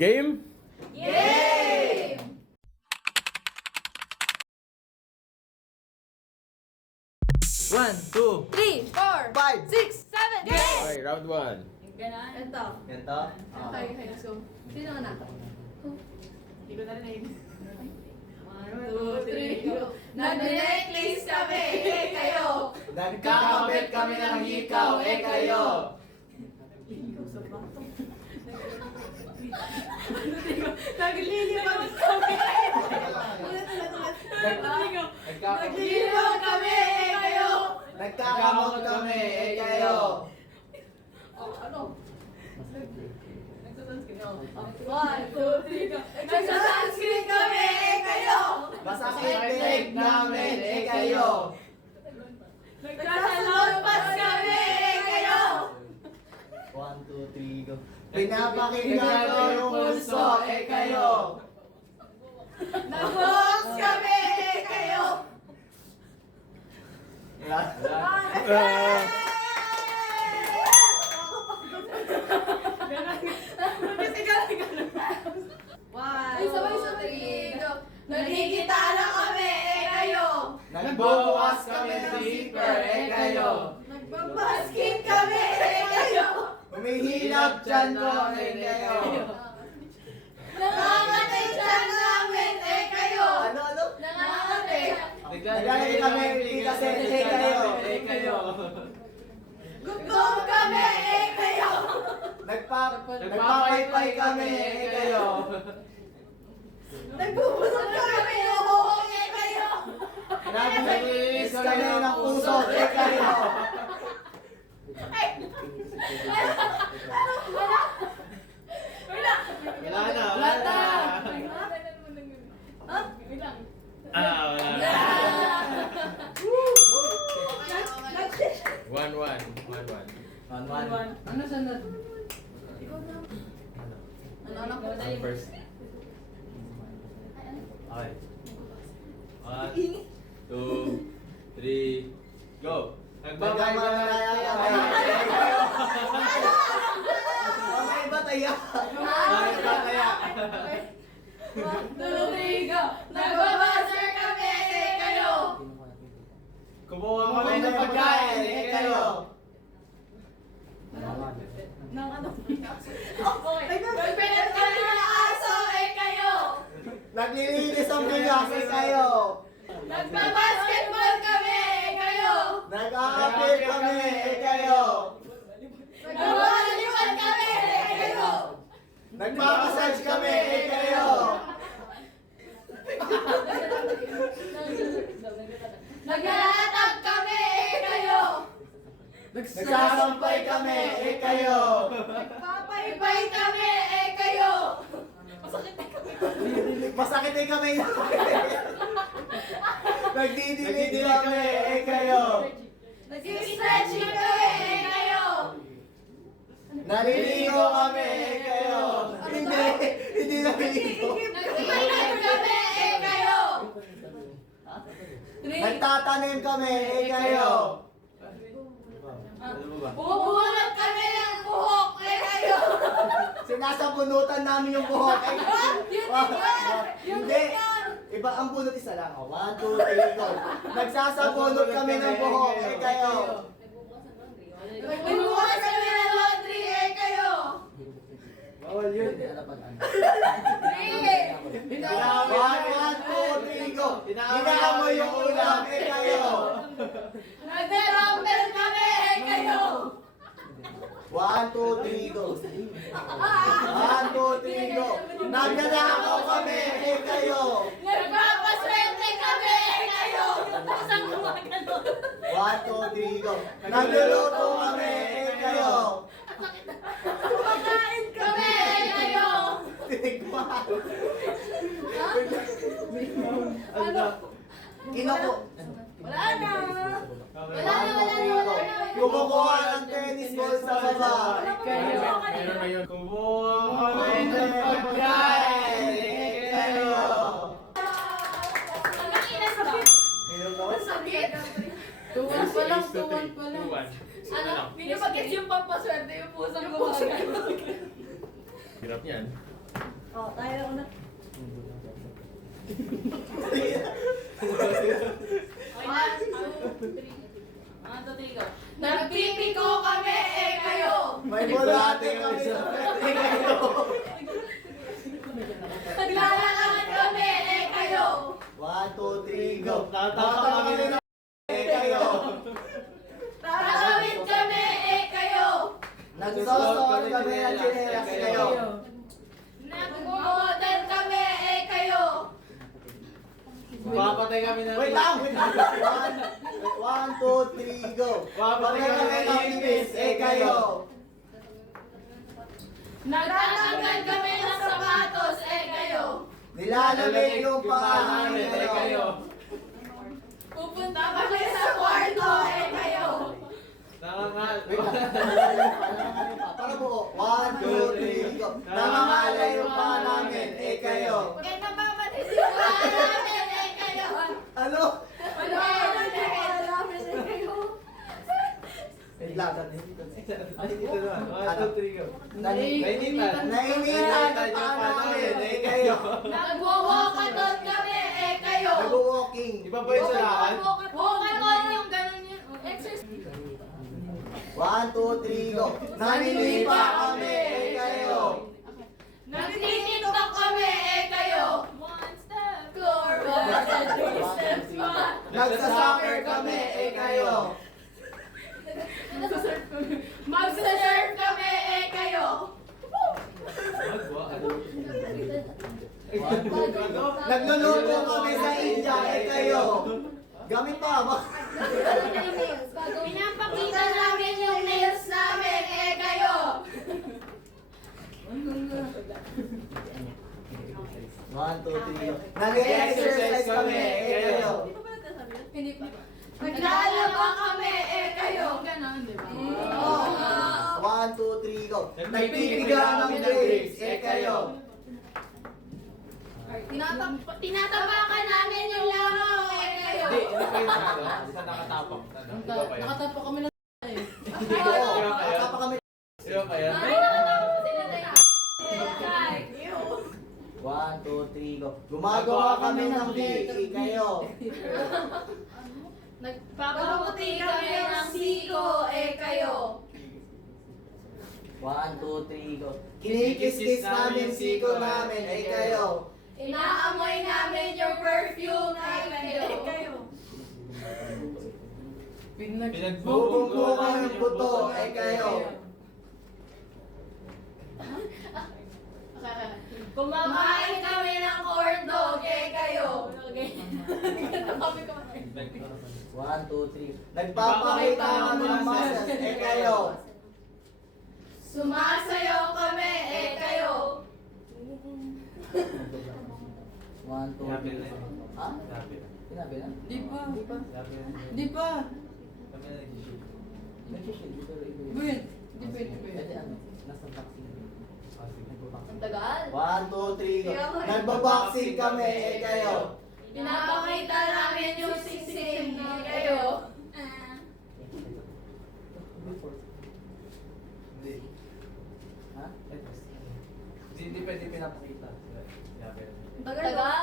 Game? Game! 1, 2. 3, 4, 5, 6, 7, game! Okay, round 1. Ganon. Ito. Ganito? Okay, let's go. Sino anak? Hindi ko narinig. 1, 2, 3, go. Nag-necklace kami, kayo. Nagkakabit kami ng hikaw, kayo. Naglilibang kami. Naglilibang kami, kayo. Nagkakamot kami, kayo. Ano? Nagsusunscreen. 1, 2, 3, go. Nagsusunscreen kami, kayo. Masakit leg namin, kayo. Nagsasalonpas kami, kayo. 1, 2, 3, go. Pinapakinggan ko yung pulso, kayo. Nag-box kami, kayo. Ay, sabay-sabay. Go. Nagigitara kami, kayo. Nagbubukas kami ng zipper, kayo. Nagbabasket kami, kayo. Humihilap dyan ko, kayo. Nangangatay dyan namin, kayo. Ano? Nangangatay. Naglalagay kami, kasi, kayo. Gutom kami, kayo. Nagpapaypay kami, kayo. Nagbubusog kami, umuhong, kayo. Naglilinis kami ng puso, kayo. Wala na. Wala na. Wait lang. Wala na. 1, 1. 1, 1. Ano sunod? Ano ko? Ang first. Okay. 1, 2, 3, go! Nagmamalaya kami, kayo. Mamay bataya. Tumigo. Nagbabazar kami, kayo. Kumuha mo Kami ng pagkain, kayo. Nang ano? Okay. Nagpipilit kami ng aso, kayo. Naglilinis ang bigas, kayo. Nagbabasketball kami, kayo. Nag-aapit kami, kayo. Nagbalaliwan kami, kayo. Nagpapasage kami, kayo. Naglalatag kami, kayo. Nagsasampay kami, kayo. Nagpapaypay kami, kayo. Masakit din kami. Nagdidilig kami, kayo. Nag-stretching kami, kayo. Naliligo kami, kayo. Hindi naliligo. Nagpapaypay kami, kayo. Nagtatanim kami, kayo. Bumubuhat kami ng buhok, kayo. Sinasabunutan namin yung buhok. Yun Hindi. yan. Iba ang bunot isa lang. 1, 2, 3, go. Nagsasabunot kami ng buhok, kayo. Nagbubuhat kami ng laundry, kayo. Bawal yun. 3. 1, 2, 3, go. Inaamoy yung ulam, kayo. Nagde-rumble kami, kayo. 1, 2, 3, go. 1, 2, 3, go. Nagnanakaw kami, kayo. Nagpapaswerte kami, kayo. Isang gumagano. 1, 2, 3, go. Nagluluto kami, kayo. Kumakain kami, kayo. Tinigman. Ano? Kinuko. Wala na. Kumukuha ng tennis ball sa baba. Meron na yun. Kumuha kami ng Pagkain, kayo. Sakit. 2-1 pa lang, 2-1 pa lang. 2-1. Ano? Hindi na yung pampaswerte yung pusang gumagano. Hirap yan. Oh, tayo na. Nagpipiko kami eh kayo. May bulate kami sa pwede kayo. Naglalakad kami eh kayo. 1, 2, 3, go. Tatapa kami na Eh kayo. Tatawid kami eh kayo. Nagsosol kami ng chinelas kayo. Nagmumodel kami eh kayo. Papatay kami na. Wait lang, wait lang. 1, 2, 3, go. Papatay kami ng ibis, eh kayo. Nagtatanggal kami ng sapatos eh kayo. Nilalamig yung paa namin kayo. Pupunta kami sa kwarto eh kayo. Nangangal. Wait lang. Para buo. 1, 2, 3, go. Nangangalay yung paa namin, eh kayo. Kaya namamatay si paa namin eh kayo. Ano? Ano namin eh kayo. Wait lang. Ay, dito naman. 1, 2, 3, go. Nainitan yung paa namin, eh kayo. Nagwo-walkathon kami eh kayo. Nag-walking. Iba ba yung sa lakad? Walkathon yung ganun yun. Exercise. 1, 2, 3, go. Nanilipa kami, eh kayo. Nagtitiktok kami eh kayo. One step forward and three steps back. Nagsasoccer kami, eh kayo. Magsasurf kami eh kayo. Nagluluto kami sa India, eh kayo. Gamit pa ba? Pinapakita namin yung nails namin eh kayo. 1, 2, 3, go. Nag-exercise kami, eh kayo. Hindi pa. Naglalaba kami eh kayo. Ganon, di ba? 1, 2, 3, go. Nagpipiga ng grapes, eh kayo. Tinatapakan namin yung lamang eh kayo. Hindi, hindi pa yung ano. Sa nakatapak. Ano? Iba pa yan. Nakatapo kami na eh. Oo, kasama kami. Iba pa yan. Ay, nakatawa ko sila tayo. 1, 2, 3, go. Gumagawa kami ng BE, kayo. Nagpapaputi kami ng siko eh kayo. 1, 2, 3, go. Kinikis-kis namin siko namin, eh kayo. Inaamoy namin yung perfume eh kayo. Bubungko kami ng buto, eh kayo. Kumakain kami ng corn dog eh kayo. 1, 2, 3. Nagpapakita kami ng muscles, eh kayo. Sumasayaw kami eh kayo. 1, 2, Yapi 3. na yun. Ha? Yapi na. Sinabi na? Di pa. Yapi na. Di pa. Kami na nag-shoot. Nag-shield, pero iba yun. Iba yun. Di pa yun. Pwede ano, nasa vaccine. Ang tagal. 1, 2, 3, go. Nagbaboxing kami, eh kayo. Pinapakita namin yung siksik eh kayo. Hindi. Ha? Hindi pwede pinapakita. Yapi na. Tagal.